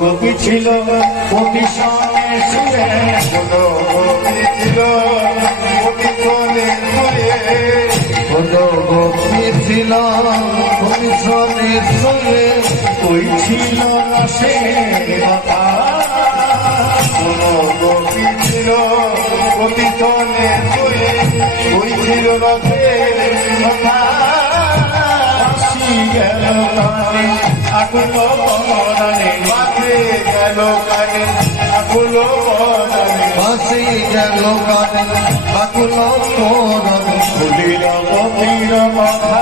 গোপী ছিল গোপী সঙ্গে শুয়ে কোনো গোপী ছিল প্রতিক্ষণে ঘুরে কোনো গোপী ছিল গোপী সঙ্গে শুয়ে ওই ছিল রসের কথা। কোনো গোপী ছিল প্রতিক্ষণে ঘুরে ওই ছিল রথের কথা। গেল কানে মাঝে গেল কানে আকুল বদনে গেল কানে আকুল পরাণে ভুলিল মতির কথা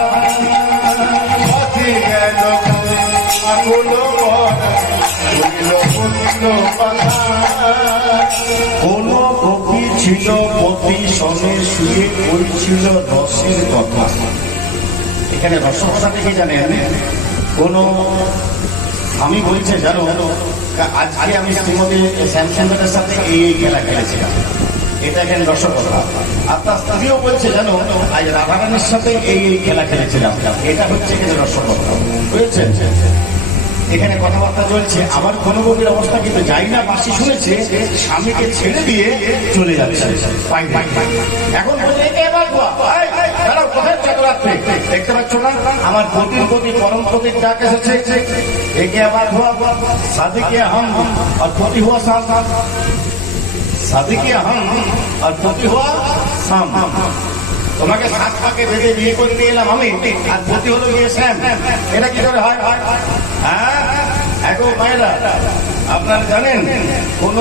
মাঝে গেল কানে আকুল বদনে বলিল বলিল কোন কবি ছিল পতি সঙ্গে শুয়ে বলছিল রসের কথা। এখানে রসের কথা থেকে জানেন? কোন আমি বলছে, জানো আজকে আমি শ্রীমতী শ্যামসুন্দরের সাথে এই খেলা খেলেছিলাম। এটা এখানে কথা আর তার স্ত্রীও বলছে, জানো, আজ রাধারানীর সাথে এই খেলা খেলেছিলাম। এটা হচ্ছে রসের কথা বুঝেছেন? এখানে কথাবার্তা চলছে। আবার কোন অবস্থা কিন্তু যাই না বাসি শুনেছে, স্বামীকে ছেড়ে দিয়ে চলে যাচ্ছে। এখন বলছে, "এ এবার গোয়া, এই, এই, দাঁড়াও, কোথায় চক্রার্থে?" দেখতে পাচ্ছ না? আমার প্রতির প্রতি, পরম প্রতির ডাক এসেছে। একে আবার হুয়া সাদিকে হম আর প্রতি হুয়া সাম। সাদিকে হম আর প্রতি হুয়া সাম। তোমাকে সাত পাকে বেঁধে বিয়ে করে নিয়ে এলাম আমি, আর প্রতি হলো গিয়ে শ্যাম। এটা কি করে হয়? হ্যাঁ? এখন মায়েরা, আপনারা জানেন, কোন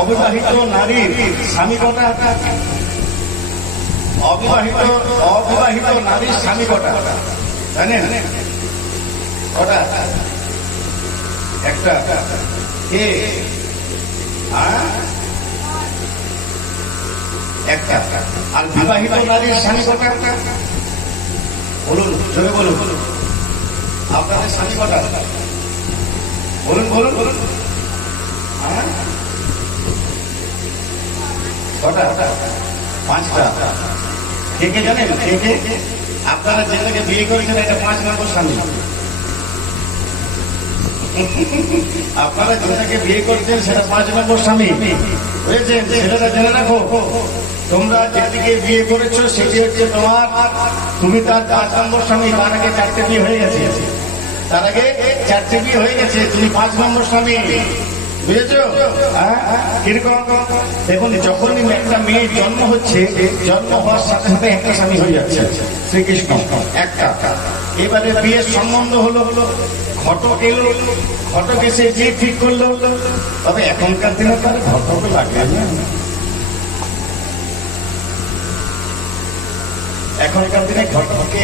অবিবাহিত নারীর স্বামী কটা? অবিবাহিত অবিবাহিত নারীর স্বামী কটা? জানেন? কটা? একটা। কে? একটা। আর বিবাহিত নারীর স্বামী কটা? বলুন, জোরে বলুন। আপনাদের স্বামী কটা? বলুন বলুন বলুন? কটা? পাঁচটা। কে কে জানেন? কে আপনারা যেটাকে বিয়ে করেছেন, এটা পাঁচ নম্বর স্বামী। আপনারা যেটাকে বিয়ে করছেন, সেটা পাঁচ নম্বর স্বামী। বুঝেছেন? সেটা জেনে রাখো। তোমরা যেদিকে বিয়ে করেছ, সেটি হচ্ছে তোমার, তুমি তার পাঁচ নম্বর স্বামী। তার আগে চারটে বিয়ে হয়ে গেছে। তার আগে চারটে বিয়ে হয়ে গেছে, তুমি পাঁচ নম্বর স্বামী। দেখুন, যখনই একটা মেয়ের জন্ম হচ্ছে, জন্ম হওয়ার সাথে সাথে একটা স্বামী হয়ে যাচ্ছে। শ্রীকৃষ্ণ, একটা। এবারে বিয়ের সম্বন্ধ হলো হলো ঘটক এলো, ঘটক এসে বিয়ে ঠিক করল। তবে এখনকার দিনে তার ঘটক লাগে এখনকার দিনে ঘটককে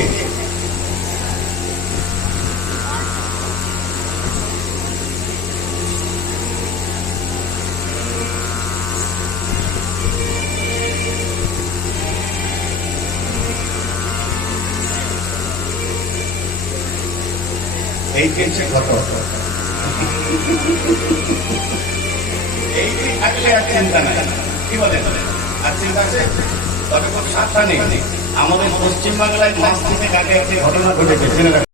এই চেয়েছে কত? এই থাকলে আর চিন্তা নাই। কি বলেন আর চিন্তা আছে? তবে খুব সাবধানে। আমাদের পশ্চিমবাংলায় মাস থেকে আগে একটি ঘটনা ঘটেছে।